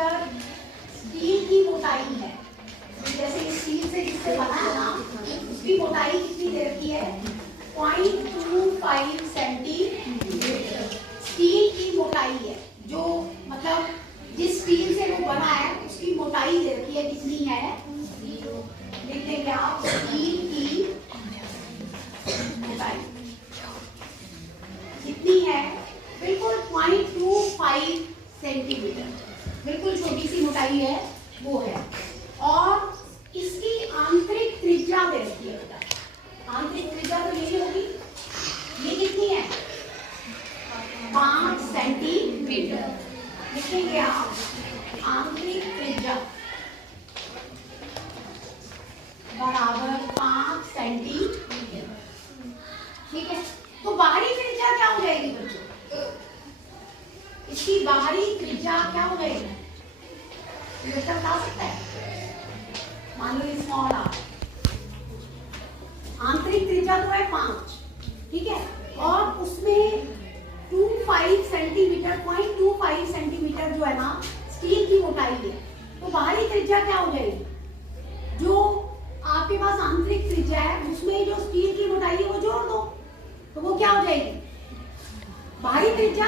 Metre steel की मोटाई है, जैसे स्टील से जिससे बना है ना, उसकी मोटाई कितनी दे रखी है? 0.25 सेंटीमीटर स्टील की मोटाई है, जो मतलब जिस स्टील से वो बना है उसकी मोटाई दे रखी है, कितनी है? लिख देंगे आप, स्टील की मोटाई कितनी है? बिल्कुल 0.25 सेंटीमीटर, बिल्कुल छोटी सी मोटाई है वो है। और इसकी आंतरिक त्रिज्या दे रखी है बेटा, आंतरिक त्रिज्या तो यही होगी, ये कितनी है? 5 सेंटीमीटर। लिखेंगे आप आंतरिक त्रिज्या बराबर 5 सेंटीमीटर। ठीक है, तो बाहरी त्रिज्या क्या हो जाएगी बच्चों? इसकी बाहरी त्रिज्या क्या हो जाएगी? बच्चा बता सकता है? मान लो स्मॉल आर, आंतरिक त्रिज्या तो है 5, ठीक है, और उसमें 0.25 सेंटीमीटर जो है ना स्टील की मोटाई है, तो बाहरी त्रिज्या क्या हो जाएगी? जो आपके पास आंतरिक त्रिज्या है उसमें जो स्टील की मोटाई है वो जोड़ दो, तो वो क्या हो जाएगी? बाहरी त्रिज्या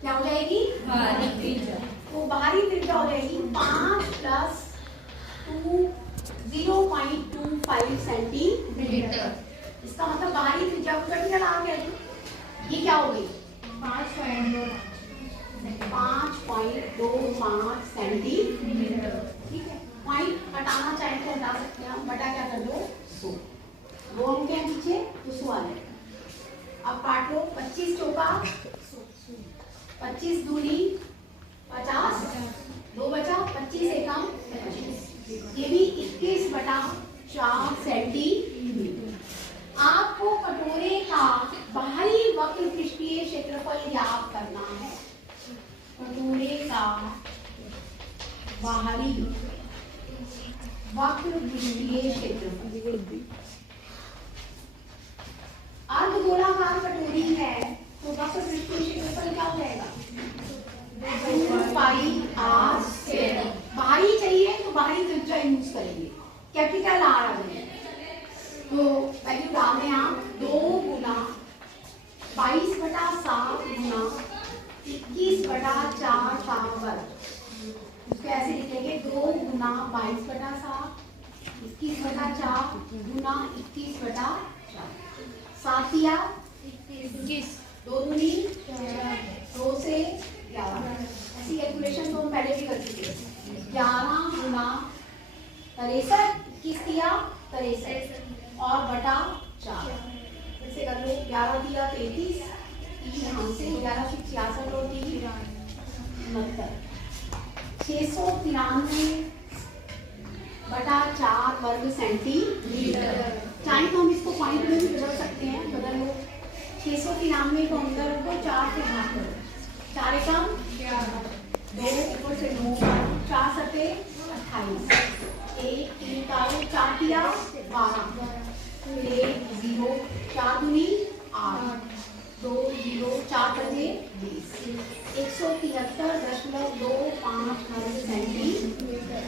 क्या हो जाएगी? बाहरी त्रिज्या। तो बाहरी त्रिज्या हो जाएगी 5 प्लस 0.25 सेंटीमीटर। इसका मतलब बाहरी त्रिज्या को कट आ गया, ये क्या हो गई? 5.25 सेंटीमीटर। ठीक है, पॉइंट हटाना चाहे तो हटा सकते हैं हम, बटा क्या कर दो 100, वो हम क्या पीछे 200 आ जाएगा। अब काट लो, 25 चौका 25 दूनी 50, 2 बचा, 25 एकम 25, ये भी 21/4 सेंटीमीटर। आपको कटोरे का बाहरी वक्र पृष्ठीय क्षेत्रफल ज्ञात करना है। कटोरे का बाहरी वक्र पृष्ठीय क्षेत्रफल, अर्धगोलाकार कटोरी है तो वक्र पृष्ठीय क्षेत्रफल क्या हो जाएगा? 2πr²। बाहरी चाहिए तो बाहरी त्रिज्या यूज करेंगे, कैपिटल आर आ जाएगा, तो वैल्यू डाल दें आप 2 गुना 22/7 गुना 21/4 का वर्ग। उसको ऐसे लिखेंगे 2 गुना 22/7 21/4 गुना 21/4, 7 या 21, 2 दूनी 2 से 11। ऐसी कैलकुलेशन तो हम पहले भी कर चुके हैं। 11 गुना 63, 21 दिया 63 और बटा 4, फिर से कर लो, 11 दिया 33, 3 यहाँ से 11 से 66 और 3 69, 693/4 वर्ग सेंटीमीटर। चाहे तो हम इसको पॉइंट में भी बदल सकते हैं, बदल लो, 693 को अंदर रखो, 4 से भाग करो, 4 एकम 2 ऊपर से 9, 4 सते 28, 1 3 4 दिया 12, 1 0 4 दूनी 8, 2 0 4 बजे 20, 173.25 वर्ग सेंटीमीटर।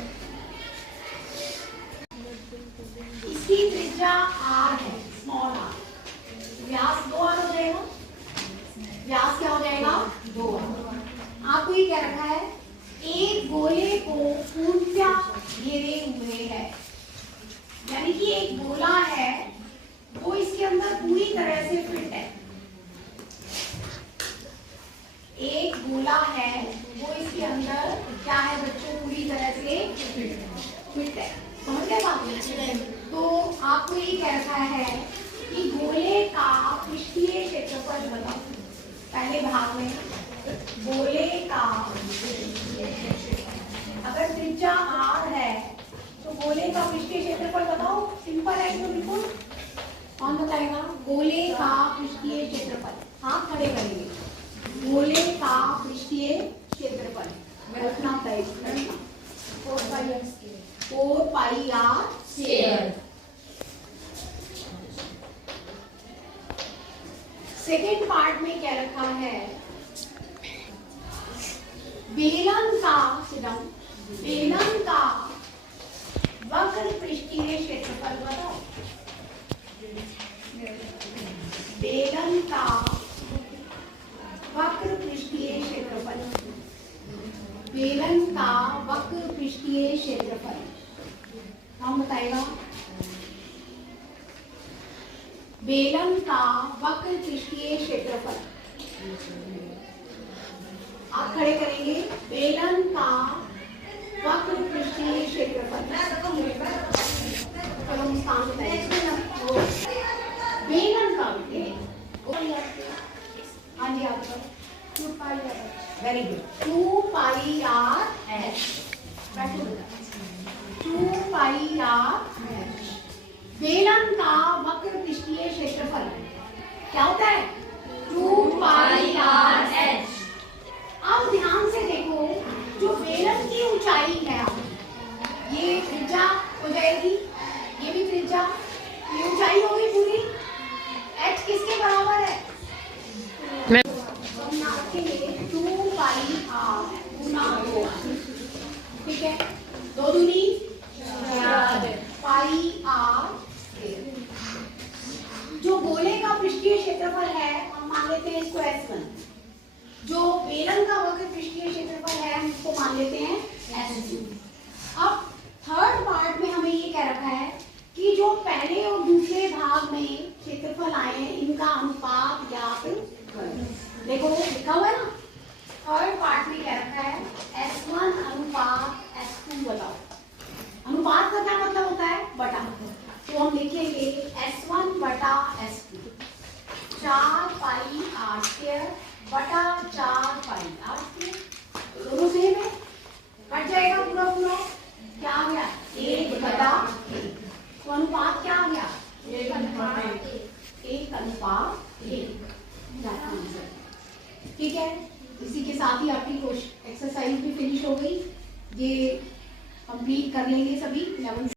इसकी त्रिज्या r है, स्मॉल r, व्यास 2r हो जाएगा, व्यास क्या हो जाएगा 2r। आपको ये क्या रखा है? एक गोले को पूर्णतः घेरे हुए है, यानी कि एक गोला है वो इसके अंदर पूरी तरह से फिट है। एक गोला है वो इसके अंदर क्या है बच्चों? पूरी तरह से फिट है। समझ गए बात? तो आपको ये कह रखा है कि गोले का पृष्ठीय क्षेत्रफल बताओ। पहले भाग में गोले का, अगर त्रिज्या r है तो गोले का पृष्ठीय क्षेत्रफल बताओ। सिंपल है तो बिल्कुल, कौन बताएगा? गोले का पृष्ठीय क्षेत्रफल, हाथ खड़े करेंगे। गोले का पृष्ठीय क्षेत्रफल रखना तय, 4πr²। सेकेंड पार्ट में क्या रखा है? बेलन का, बेलन का वक्र पृष्ठीय क्षेत्रफल बताओ। बेलन का वक्र पृष्ठीय क्षेत्रफल, बेलन का वक्र पृष्ठीय क्षेत्रफल कौन बताएगा? बेलन का वक्र पृष्ठीय क्षेत्रफल आप खड़े करेंगे। बेलन का वक्र पृष्ठीय क्षेत्रफल, चलो मुस्कान बताइए। बेलन का हाँ जी आप वेरी गुड 2 पाई आर एच 2 पाई आर एच। बेलन का वक्र पृष्ठीय क्षेत्रफल क्या होता है? 2 पाई आर एच। अब ध्यान से देखो, जो बेलन की ऊंचाई है ये त्रिज्या हो जाएगी, ये भी त्रिज्या, ये ऊंचाई होगी पूरी। एच किसके बराबर है? हम नापेंगे 2 पाई आर गुना 2, ठीक है, 2 दूनी 4 पाई आर। जो गोले का पृष्ठीय क्षेत्रफल है हम मान लेते हैं इसको S1, जो बेलन का वक्र पृष्ठीय क्षेत्रफल है हम इसको मान लेते हैं S2। अब थर्ड पार्ट में हमें ये कह रखा है कि जो पहले और दूसरे भाग में क्षेत्रफल आए हैं इनका अनुपात ज्ञात करें। देखो लिखा हुआ है ना, थर्ड पार्ट में कह रखा है S1 अनुपात S2 बताओ। अनुपात का क्या मतलब होता है? बटा। तो हम लिखेंगे S1 बटा S2 4 पाई आर स्क्वायर बटा 4 पाई आर स्क्वायर। दोनों सेम है, कट जाएगा पूरा पूरा। क्या आ गया? 1 बटा 1। तो अनुपात क्या आ गया? 1 अनुपात 1। ठीक है, इसी के साथ ही आपकी एक्सरसाइज भी फिनिश हो गई। ये कंप्लीट कर लेंगे सभी 11